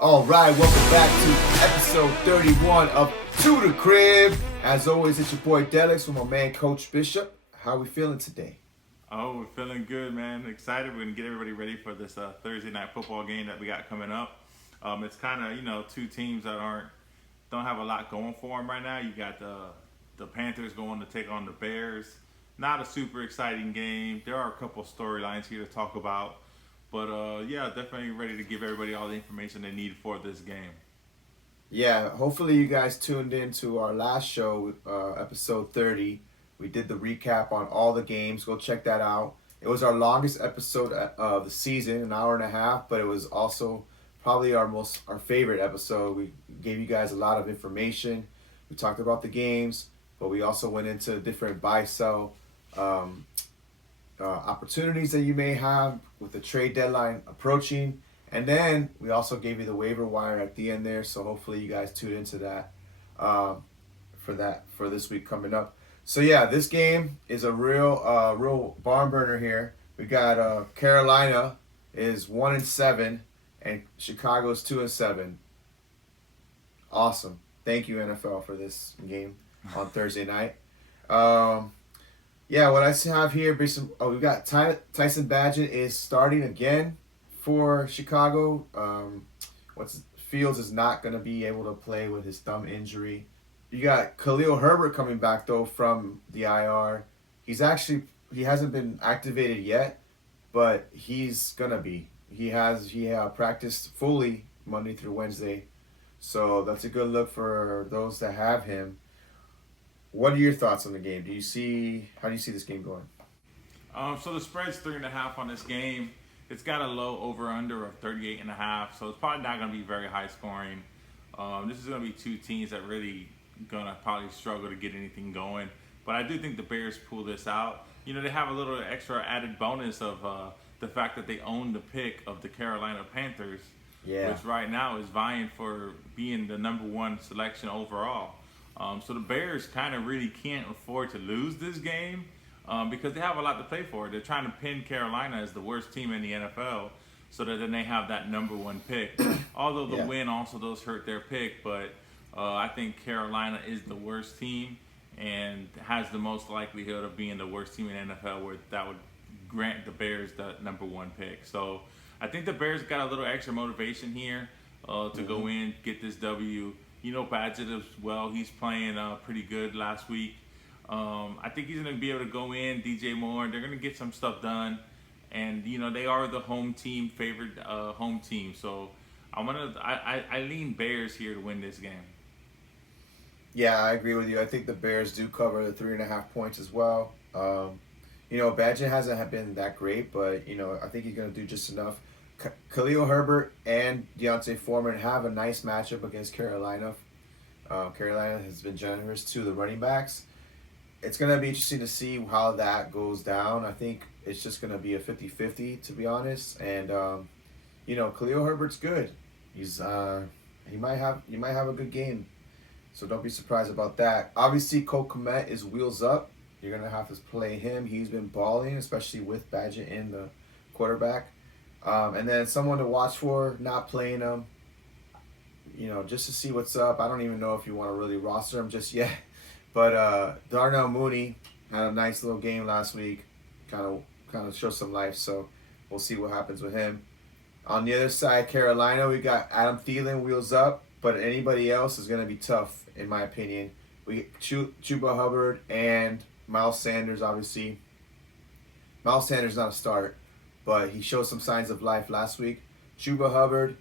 All right, welcome back to episode 31 of To The Crib. As always, it's your boy Delliks with my man Coach Bishop. How we feeling today? Oh, we're feeling good, man. Excited. We're going to get everybody ready for this Thursday night football game that we got coming up. It's kind of, two teams that don't have a lot going for them right now. You got the Panthers going to take on the Bears. Not a super exciting game. There are a couple storylines here to talk about. But, definitely ready to give everybody all the information they need for this game. Yeah, hopefully you guys tuned in to our last show, episode 30. We did the recap on all the games. Go check that out. It was our longest episode of the season, an hour and a half, but it was also probably our favorite episode. We gave you guys a lot of information. We talked about the games, but we also went into different buy-sell opportunities that you may have with the trade deadline approaching. And then we also gave you the waiver wire at the end there, so hopefully you guys tune into that for this week coming up. So yeah, this game is a real barn burner here. We got Carolina is 1-7 and Chicago's 2-7. Awesome. Thank you NFL for this game on Thursday night. Yeah, what I have here, we got Tyson Bagent is starting again for Chicago. Fields is not going to be able to play with his thumb injury. You got Khalil Herbert coming back though from the IR. He hasn't been activated yet, but he's gonna be. He practiced fully Monday through Wednesday, so that's a good look for those that have him. What are your thoughts on the game? How do you see this game going? So the spread's 3.5 on this game. It's got a low over/under of 38.5, so it's probably not going to be very high scoring. This is going to be two teams that really going to probably struggle to get anything going. But I do think the Bears pull this out. They have a little extra added bonus of the fact that they own the pick of the Carolina Panthers, which right now is vying for being the number one selection overall. So the Bears kind of really can't afford to lose this game because they have a lot to play for. They're trying to pin Carolina as the worst team in the NFL so that then they have that number one pick. Although the win also does hurt their pick, but I think Carolina is the worst team and has the most likelihood of being the worst team in the NFL, where that would grant the Bears the number one pick. So I think the Bears got a little extra motivation here to go in, get this W. Badgett as well. He's playing pretty good last week. I think he's going to be able to go in, DJ Moore. They're going to get some stuff done. And, they are the home team, favored home team. So I lean Bears here to win this game. Yeah, I agree with you. I think the Bears do cover the 3.5 points as well. Badgett hasn't been that great, but, I think he's going to do just enough. Khalil Herbert and Deontay Foreman have a nice matchup against Carolina. Carolina has been generous to the running backs. It's going to be interesting to see how that goes down. I think it's just going to be a 50-50, to be honest. And, Khalil Herbert's good. He might have a good game. So don't be surprised about that. Obviously, Cole Kmet is wheels up. You're going to have to play him. He's been balling, especially with Badgett in the quarterback. And then someone to watch for, not playing him, just to see what's up. I don't even know if you want to really roster him just yet. But Darnell Mooney had a nice little game last week, kind of show some life. So we'll see what happens with him. On the other side, Carolina, we got Adam Thielen wheels up, but anybody else is going to be tough, in my opinion. We Chuba Hubbard and Miles Sanders, obviously. Miles Sanders not a start, but he showed some signs of life last week. Chuba Hubbard,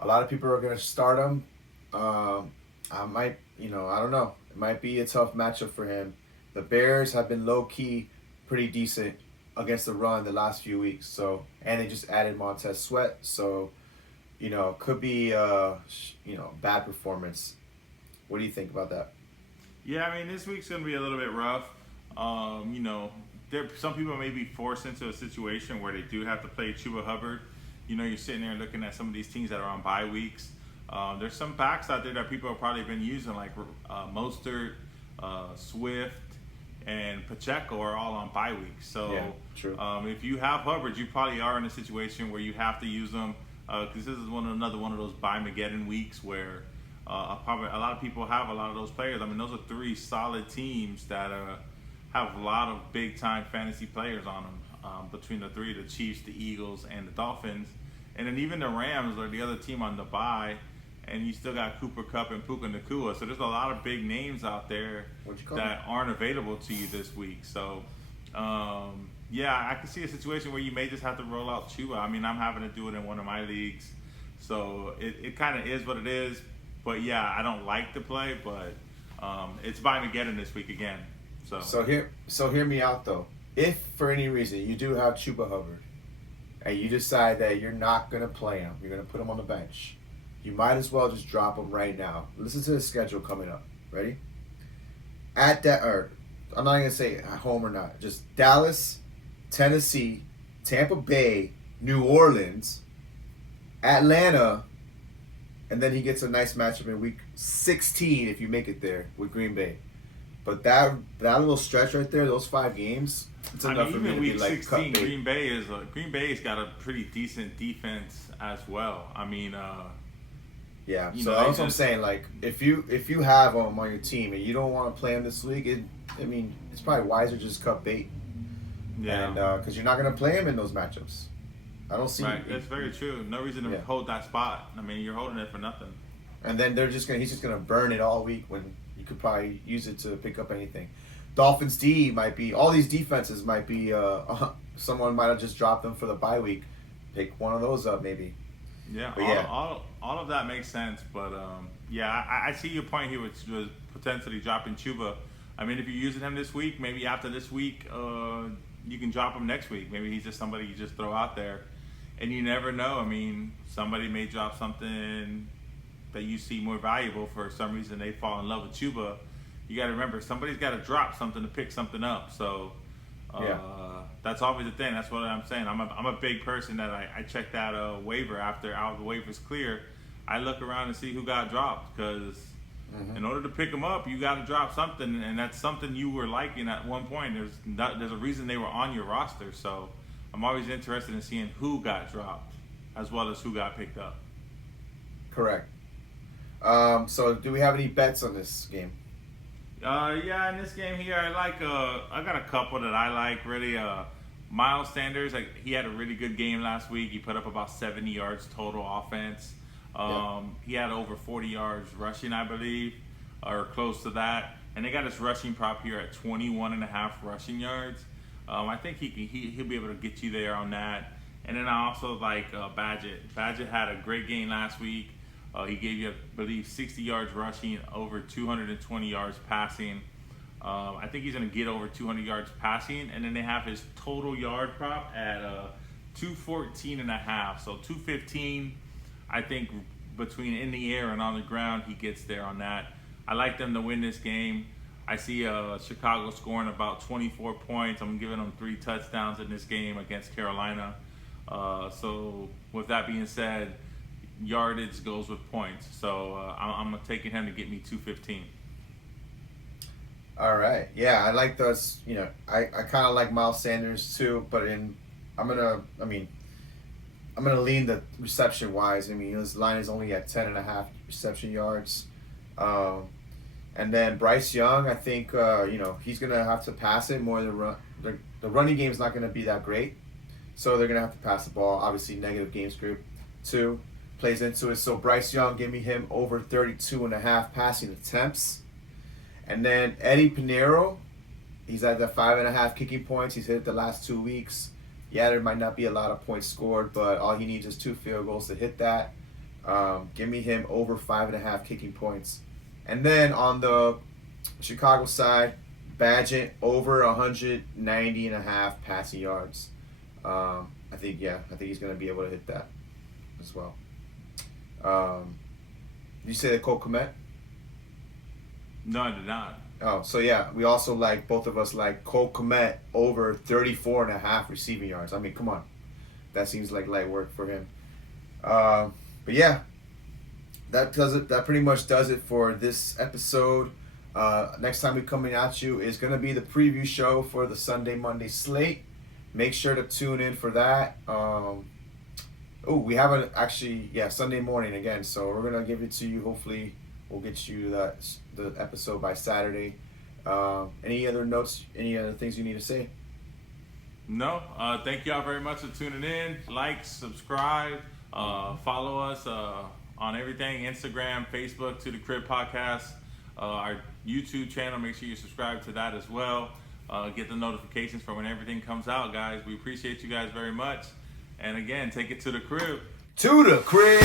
a lot of people are going to start him. I don't know. It might be a tough matchup for him. The Bears have been low-key pretty decent against the run the last few weeks. And they just added Montez Sweat. So, could be, bad performance. What do you think about that? Yeah, this week's going to be a little bit rough. Some people may be forced into a situation where they do have to play Chuba Hubbard. You're sitting there looking at some of these teams that are on bye weeks. There's some backs out there that people have probably been using, like Mostert, Swift, and Pacheco are all on bye weeks. So yeah, true. If you have Hubbard, you probably are in a situation where you have to use them because this is another one of those Mageddon weeks where probably a lot of people have a lot of those players. I mean, those are three solid teams that have a lot of big time fantasy players on them. Between the three, the Chiefs, the Eagles, and the Dolphins, and then even the Rams are the other team on the bye, and you still got Cooper Kupp and Puka Nacua. So there's a lot of big names out there that aren't available to you this week. So yeah, I can see a situation where you may just have to roll out Chuba. I mean, I'm having to do it in one of my leagues, so it kind of is what it is. But yeah, I don't like the play, but it's Mageddon this week again. So hear me out though. If for any reason you do have Chuba Hubbard, and you decide that you're not gonna play him, you're gonna put him on the bench, you might as well just drop him right now. Listen to the schedule coming up. Ready? At that, or I'm not gonna say at home or not. Just Dallas, Tennessee, Tampa Bay, New Orleans, Atlanta, and then he gets a nice matchup in week 16 if you make it there with Green Bay. But that little stretch right there, those 5 games, it's enough for me to be like 16, Green Bay's got a pretty decent defense as well. I mean, yeah. So that's what I'm saying. Like, if you have him on your team and you don't want to play him this week, it's probably wiser to just cut bait. Yeah. And because you're not gonna play him in those matchups. I don't see. Right. That's very true. No reason to hold that spot. I mean, you're holding it for nothing. And then he's just gonna burn it all week when you could probably use it to pick up anything. Dolphins D might be, all these defenses might be, someone might have just dropped them for the bye week. Pick one of those up maybe. Yeah, all of that makes sense. But yeah, I see your point here with potentially dropping Chuba. I mean, if you're using him this week, maybe after this week, you can drop him next week. Maybe he's just somebody you just throw out there. And you never know. I mean, somebody may drop something that you see more valuable. For some reason they fall in love with Chuba. You got to remember, somebody's got to drop something to pick something up. So that's always the thing. That's what I'm saying. I'm a big person that I check that waiver after all the waivers clear. I look around and see who got dropped, because in order to pick them up, you got to drop something, and that's something you were liking at one point. There's a reason they were on your roster. So I'm always interested in seeing who got dropped as well as who got picked up. Correct. So do we have any bets on this game? Yeah, in this game here, I got a couple that I like really. Miles Sanders, he had a really good game last week. He put up about 70 yards total offense. He had over 40 yards rushing, I believe, or close to that. And they got his rushing prop here at 21.5 rushing yards. I think he'll be able to get you there on that. And then I also like Badgett. Badgett had a great game last week. He gave you, I believe, 60 yards rushing, over 220 yards passing. I think he's going to get over 200 yards passing. And then they have his total yard prop at 214.5. So 215, I think, between in the air and on the ground, he gets there on that. I like them to win this game. I see Chicago scoring about 24 points. I'm giving them 3 touchdowns in this game against Carolina. So with that being said, yardage goes with points. So I'm taking him to get me 215. All right. Yeah, I like those. I kind of like Miles Sanders too, but I'm gonna lean the reception wise. I mean, his line is only at 10.5 reception yards. And then Bryce Young, I think he's gonna have to pass it more than run. The running game is not gonna be that great, so they're gonna have to pass the ball. Obviously, negative game script too plays into it. So Bryce Young, give me him over 32.5 passing attempts. And then Eddie Pinheiro, he's at the 5.5 kicking points. He's hit it the last 2 weeks. Yeah, there might not be a lot of points scored, but all he needs is 2 field goals to hit that. Give me him over 5.5 kicking points. And then on the Chicago side, Badgett over 190.5 passing yards. I think he's going to be able to hit that as well. You say that Cole Kmet? No, I did not. Oh, so yeah, we also both of us like Cole Kmet over 34.5 receiving yards. I mean, come on. That seems like light work for him. But yeah, that does it. That pretty much does it for this episode. Next time we're coming at you is going to be the preview show for the Sunday, Monday slate. Make sure to tune in for that. Oh, we have Sunday morning again. So we're gonna give it to you. Hopefully, we'll get you the episode by Saturday. Any other notes? Any other things you need to say? No. Thank y'all very much for tuning in. Like, subscribe, follow us on everything: Instagram, Facebook, To the Crib Podcast, our YouTube channel. Make sure you subscribe to that as well. Get the notifications for when everything comes out, guys. We appreciate you guys very much. And again, take it to the crib. To the crib.